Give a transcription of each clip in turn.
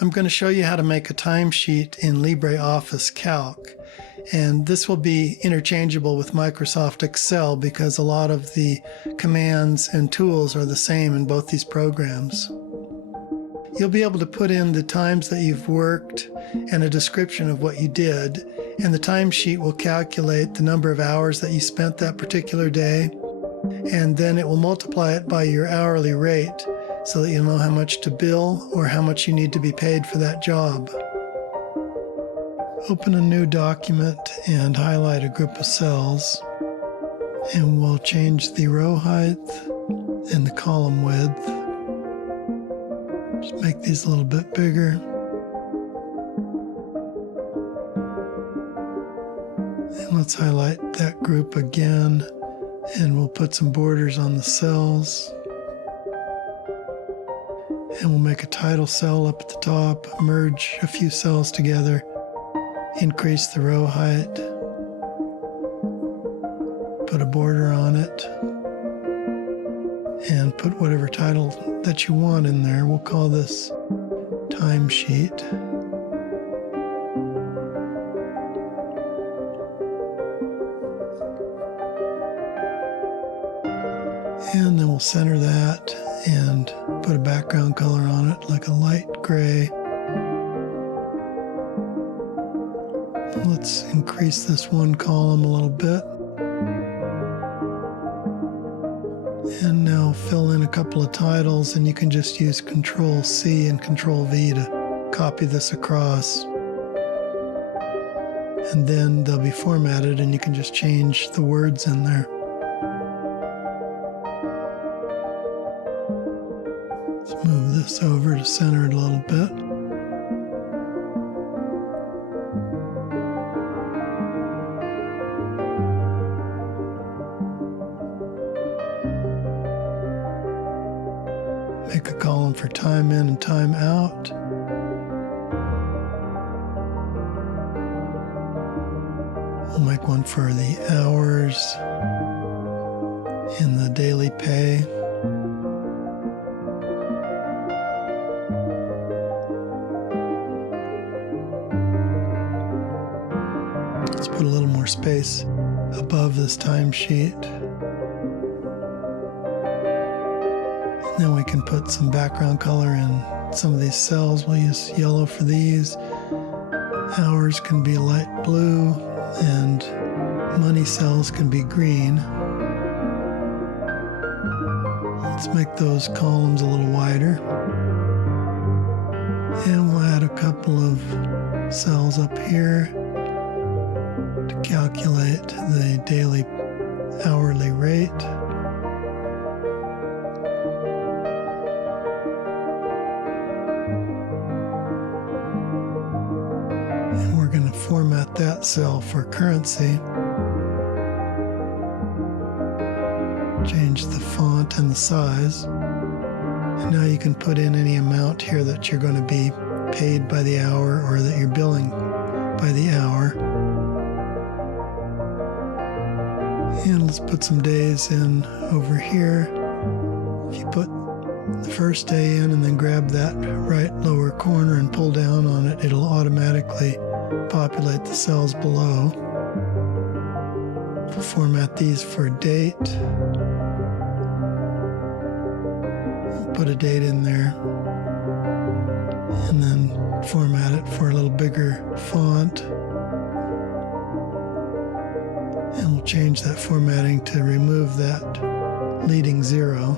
I'm going to show you how to make a timesheet in LibreOffice Calc. And this will be interchangeable with Microsoft Excel because a lot of the commands and tools are the same in both these programs. You'll be able to put in the times that you've worked and a description of what you did, and the timesheet will calculate the number of hours that you spent that particular day, and then it will multiply it by your hourly rate so that you'll know how much to bill or how much you need to be paid for that job. Open a new document and highlight a group of cells, and we'll change the row height and the column width. Just make these a little bit bigger. And let's highlight that group again, and we'll put some borders on the cells. And we'll make a title cell up at the top, merge a few cells together, increase the row height, put a border on it, and put whatever title that you want in there. We'll call this timesheet. And then we'll center that and put a background color on it, like a light gray. Let's increase this one column a little bit. And now fill in a couple of titles, and you can just use Control C and Control V to copy this across. And then they'll be formatted, and you can just change the words in there. Let's move this over to center it a little bit. Make a column for time in and time out. We'll make one for the hours in the daily pay. Let's put a little more space above this timesheet. Then we can put some background color in some of these cells. We'll use yellow for these. Hours can be light blue, and money cells can be green. Let's make those columns a little wider. And we'll add a couple of cells up here to calculate the daily hourly rate. And we're going to format that cell for currency. Change the font and the size. And now you can put in any amount here that you're going to be paid by the hour or that you're billing by the hour. And let's put some days in over here. If you put the first day in and then grab that right lower corner and pull down on it, it'll automatically populate the cells below. We'll format these for date. We'll put a date in there and then format it for a little bigger font. And we'll change that formatting to remove that leading zero.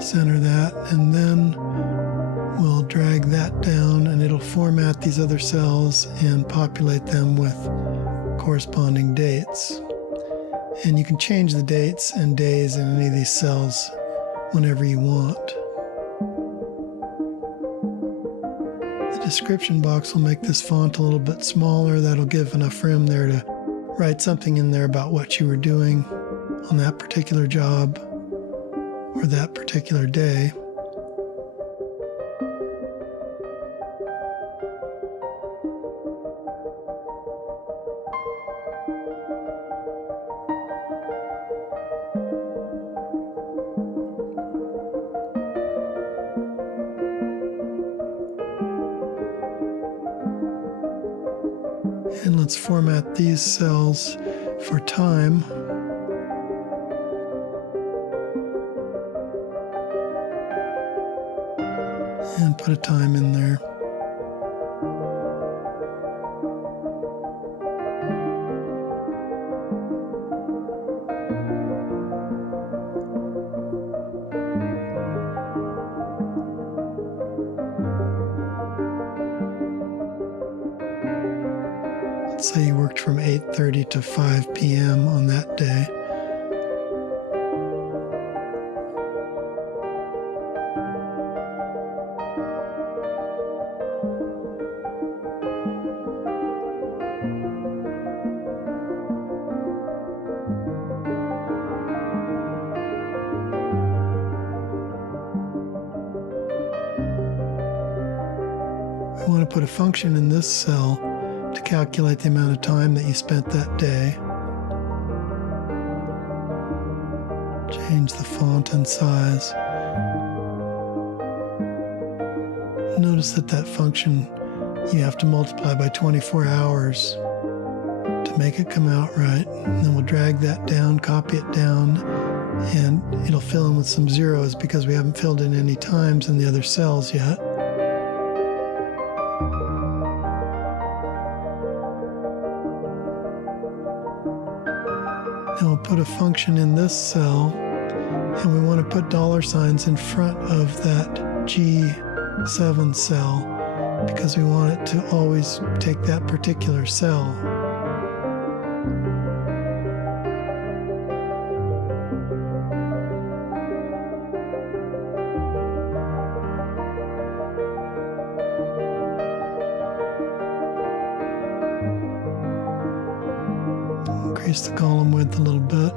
Center that, and then we'll drag that down, and it'll format these other cells and populate them with corresponding dates. And you can change the dates and days in any of these cells whenever you want. The description box will make this font a little bit smaller. That'll give enough room there to write something in there about what you were doing on that particular job or that particular day. Let's format these cells for time. And put a time in there. Let's say you worked from 8:30 to 5 p.m. on that day. We want to put a function in this cell to calculate the amount of time that you spent that day. Change the font and size. Notice that function you have to multiply by 24 hours to make it come out right. And then we'll drag that down, copy it down, and it'll fill in with some zeros because we haven't filled in any times in the other cells yet. Now we'll put a function in this cell, and we want to put dollar signs in front of that G7 cell because we want it to always take that particular cell. Increase the column width a little bit.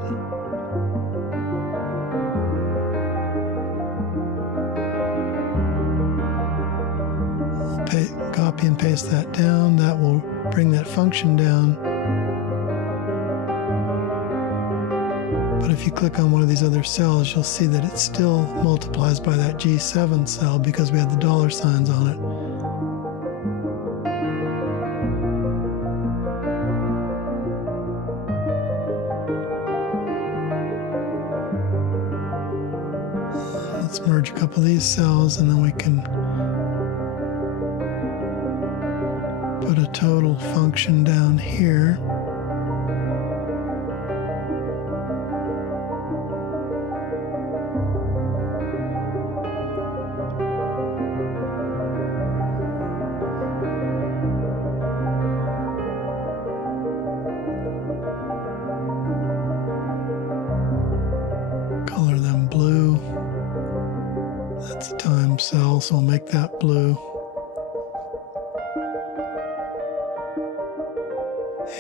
We'll copy and paste that down. That will bring that function down. But if you click on one of these other cells, you'll see that it still multiplies by that G7 cell because we have the dollar signs on it. Let's merge a couple of these cells, and then we can put a total function down here. Color them blue. That's a time cell, so I'll make that blue.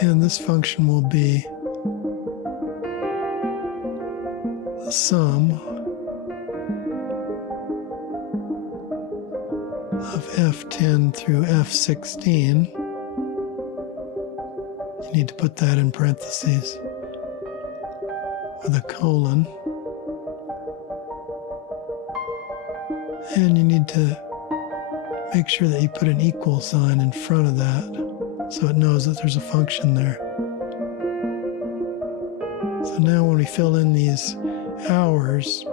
And this function will be the sum of F10 through F16. You need to put that in parentheses with a colon. And you need to make sure that you put an equal sign in front of that so it knows that there's a function there. So now when we fill in these hours,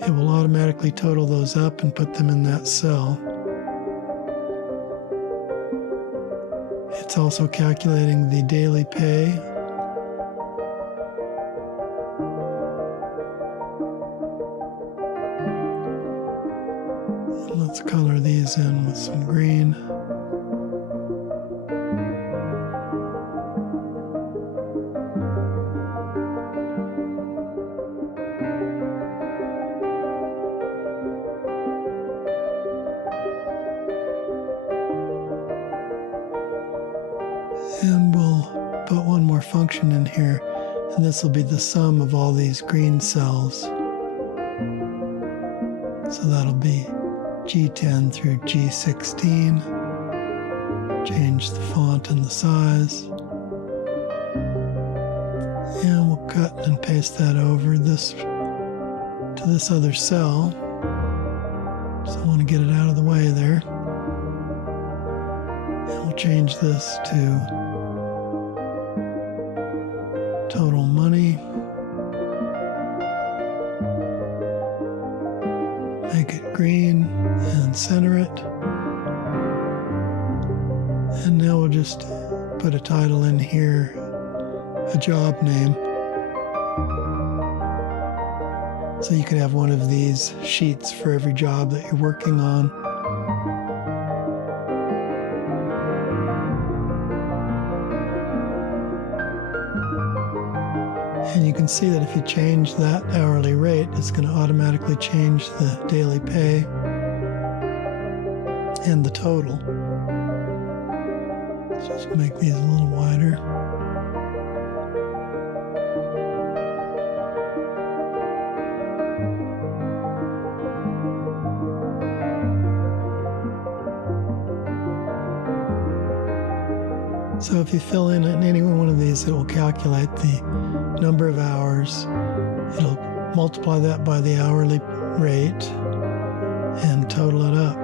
it will automatically total those up and put them in that cell. It's also calculating the daily pay. Let's color these in with some green. And we'll put one more function in here, and this will be the sum of all these green cells. So that'll be G10 through G16. Change the font and the size. And we'll cut and paste that over this to this other cell. So I want to get it out of the way there. And we'll change this to total money. Make it green and center it. And now we'll just put a title in here, a job name. So you can have one of these sheets for every job that you're working on. And you can see that if you change that hourly rate, it's going to automatically change the daily pay and the total. Let's just make these a little wider. So if you fill in any one of these, it will calculate the number of hours. It'll multiply that by the hourly rate and total it up.